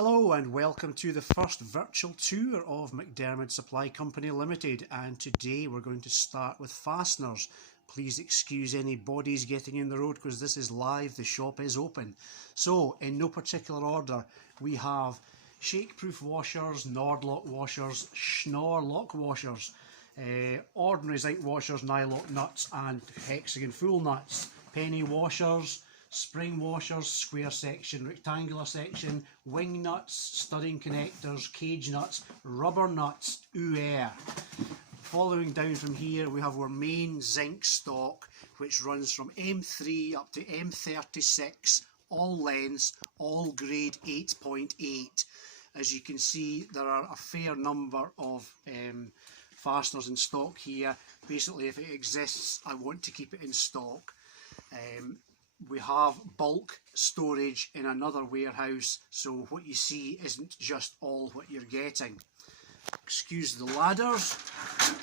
Hello and welcome to the first virtual tour of McDermid Supply Company Limited, and today we're going to start with fasteners. Please excuse any bodies getting in the road because this is live, the shop is open. So in no particular order we have shake-proof washers, Nordlock washers, Schnorr lock washers, ordinary zinc washers, nylock nuts and hexagon full nuts, penny washers, spring washers, square section, rectangular section, wing nuts, studding connectors, cage nuts, rubber nuts, UR. Following down from here we have our main zinc stock, which runs from M3 up to M36, all lengths, all grade 8.8. As you can see, there are a fair number of fasteners in stock here. Basically, if it exists, I want to keep it in stock. We have bulk storage in another warehouse, so what you see isn't just all what you're getting. Excuse the ladders.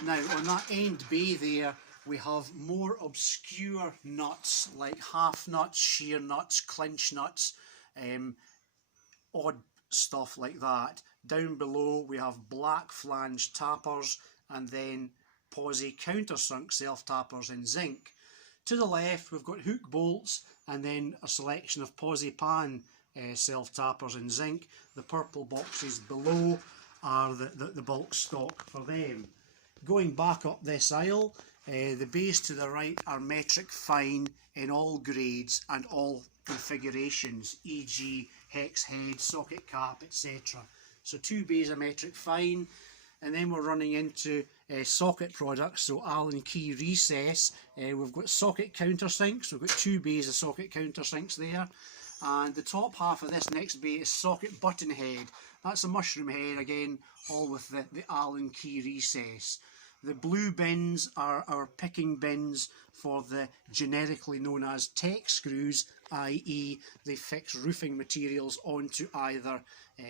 Now on that end bay there we have more obscure nuts like half nuts, shear nuts, clinch nuts, odd stuff like that. Down below we have black flange tappers and then posi countersunk self-tappers in zinc. To the left we've got hook bolts and then a selection of posi pan self-tappers in zinc. The purple boxes below are the bulk stock for them. Going back up this aisle, the bays to the right are metric fine in all grades and all configurations, e.g. hex head, socket cap, etc. So two bays are metric fine. And then we're running into socket products, so Allen key recess. We've got socket countersinks, we've got two bays of socket countersinks there. And the top half of this next bay is socket button head. That's a mushroom head, again, all with the Allen key recess. The blue bins are our picking bins for the generically known as tech screws, i.e. they fix roofing materials onto either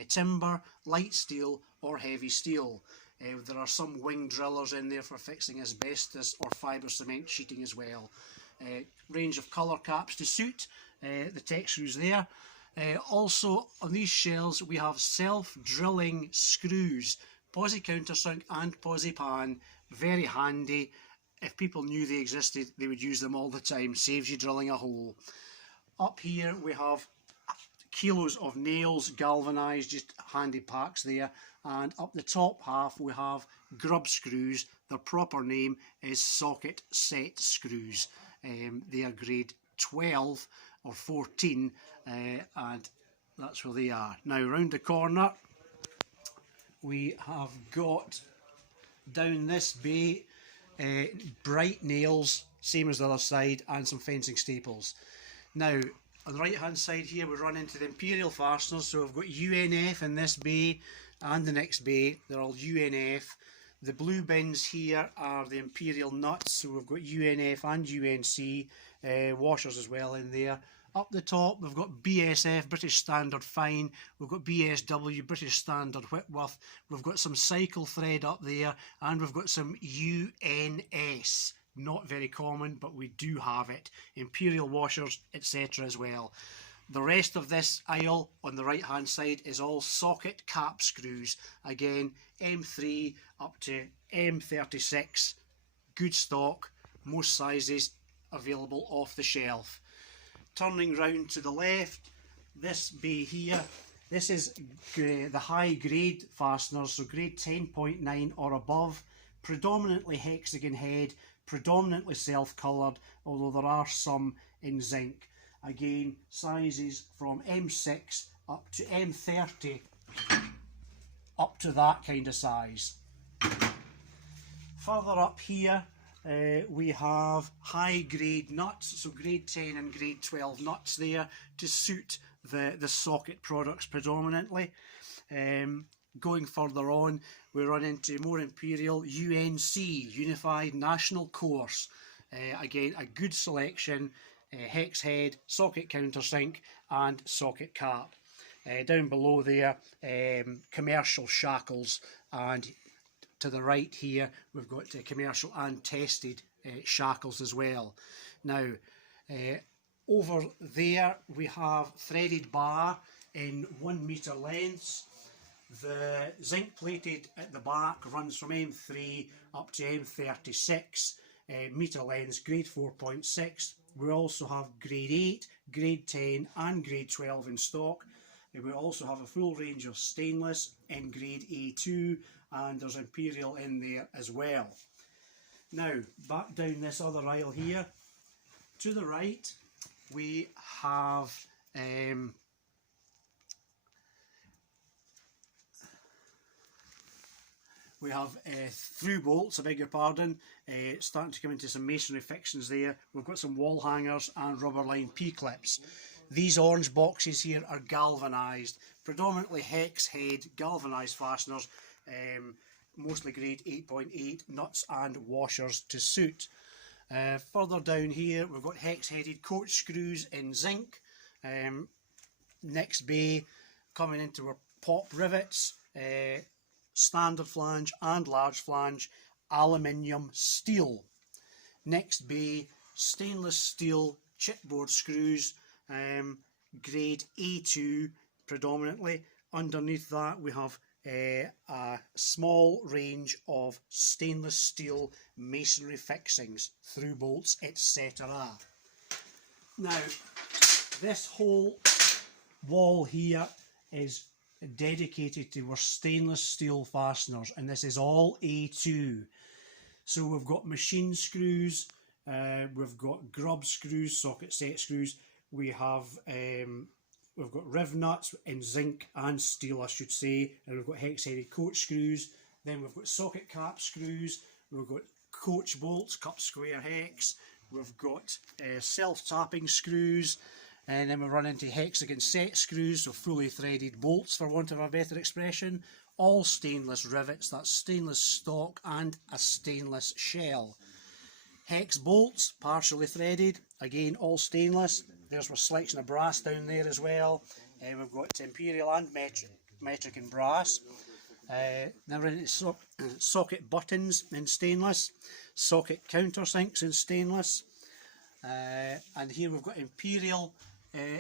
timber, light steel or heavy steel. There are some wing drillers in there for fixing asbestos or fibre cement sheeting as well. Range of colour caps to suit the tech screws there. Also on these shelves we have self-drilling screws, posi countersunk and posi pan, very handy. If people knew they existed they would use them all the time, saves you drilling a hole. Up here we have kilos of nails, galvanised, just handy packs there. And up the top half we have grub screws. Their proper name is socket set screws. They are grade 12 or 14 and that's where they are. Now round the corner we have got down this bay bright nails, same as the other side, and some fencing staples. Now on the right hand side here we run into the Imperial fasteners, so we've got UNF in this bay and the next bay, they're all UNF. The blue bins here are the Imperial nuts, so we've got UNF and UNC washers as well in there. Up the top we've got BSF, British Standard Fine, we've got BSW, British Standard Whitworth, we've got some cycle thread up there, and we've got some UNS. Not very common, but we do have it. Imperial washers, etc. as well. The rest of this aisle on the right hand side is all socket cap screws. Again, M3 up to M36. Good stock, most sizes available off the shelf. Turning round to the left, this bay here, this is the high grade fasteners, so grade 10.9 or above, predominantly hexagon head, predominantly self-coloured, although there are some in zinc. Again, sizes from M6 up to M30, up to that kind of size. Further up here we have high grade nuts, so grade 10 and grade 12 nuts there to suit the socket products predominantly. Going further on we run into more Imperial UNC, Unified National Course. Again, a good selection, hex head, socket countersink and socket cap. Down below there, commercial shackles, and to the right here we've got commercial and tested shackles as well. Now over there we have threaded bar. in 1 metre lengths. The zinc plated at the back runs from M3 up to M36 metre lengths, grade 4.6. We also have grade 8, grade 10 and grade 12 in stock. We also have a full range of stainless in grade A2, and there's Imperial in there as well. Now, back down this other aisle here, to the right we have through bolts, I beg your pardon, starting to come into some masonry fixings there. We've got some wall hangers and rubber line P-clips. These orange boxes here are galvanised, predominantly hex head galvanised fasteners, mostly grade 8.8, nuts and washers to suit. Further down here we've got hex headed coach screws in zinc. Next bay, coming into our pop rivets, standard flange and large flange, aluminium steel. Next bay, stainless steel chipboard screws, grade A2 predominantly. Underneath that we have a small range of stainless steel masonry fixings, through bolts, etc. Now, this whole wall here is dedicated to our stainless steel fasteners, and this is all A2. So we've got machine screws, we've got grub screws, socket set screws, we've got riv nuts in zinc and steel, I should say, and we've got hex-headed coach screws. Then we've got socket cap screws, we've got coach bolts, cup square hex, we've got self-tapping screws, and then we run into hexagon set screws, so fully threaded bolts for want of a better expression. All stainless rivets, that's stainless stock and a stainless shell. Hex bolts, partially threaded, again all stainless. There's a selection of brass down there as well. We've got Imperial and metric and brass. Then we're into socket buttons in stainless, socket countersinks in stainless, and here we've got Imperial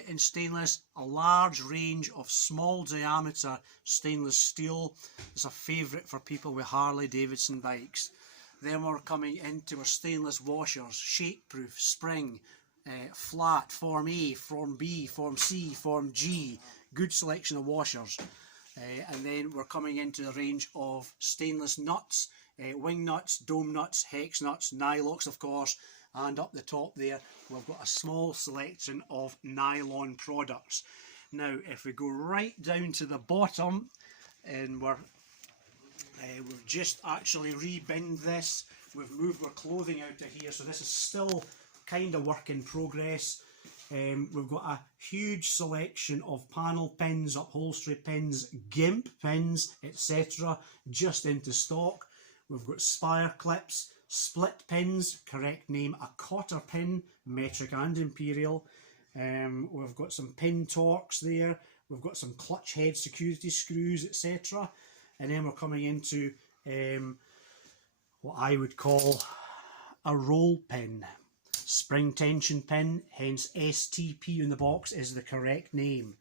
in stainless, a large range of small diameter stainless steel. It's a favourite for people with Harley Davidson bikes. Then we're coming into our stainless washers, shape proof, spring, flat, form A, form B, form C, form G, good selection of washers. And then we're coming into a range of stainless nuts, wing nuts, dome nuts, hex nuts, nylocks of course, and up the top there we've got a small selection of nylon products. Now if we go right down to the bottom, and we've just actually re-binned this, we've moved our clothing out of here, so this is still kind of work in progress. We've got a huge selection of panel pins, upholstery pins, gimp pins, etc. just into stock. We've got spire clips, split pins, correct name a cotter pin, metric and imperial. We've got some pin torques there. We've got some clutch head security screws, etc. And then we're coming into what I would call a roll pin. Spring tension pin, hence STP in the box is the correct name.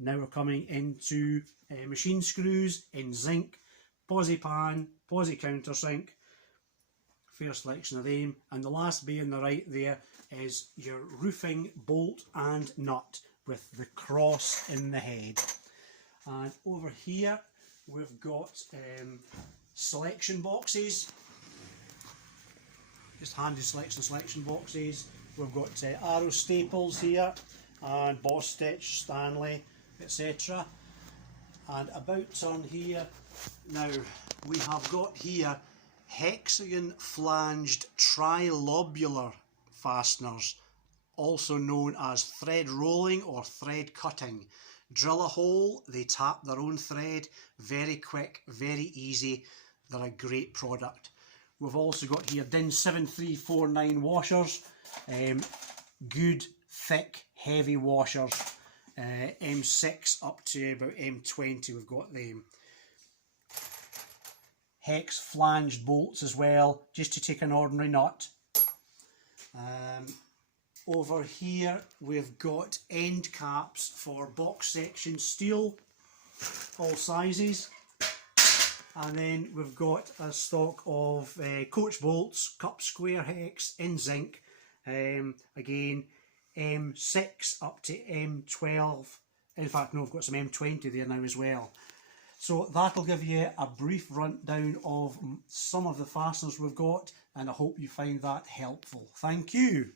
Now we're coming into machine screws in zinc, posi pan, posi countersink, fair selection of them, and the last bay on the right there is your roofing bolt and nut with the cross in the head. And over here we've got selection boxes, just handy selection boxes. We've got arrow staples here, and Boss Stitch, Stanley, etc. And about turn here, now we have got here hexagon flanged trilobular fasteners, also known as thread rolling or thread cutting. Drill a hole, they tap their own thread, very quick, very easy, they're a great product. We've also got here DIN 7349 washers, good, thick, heavy washers, M6 up to about M20 we've got them. Hex flanged bolts as well, just to take an ordinary nut. Over here we've got end caps for box section steel, all sizes. And then we've got a stock of coach bolts, cup square hex in zinc. Again, M6 up to M12. In fact, no, I've got some M20 there now as well. So that'll give you a brief rundown of some of the fasteners we've got, and I hope you find that helpful. Thank you.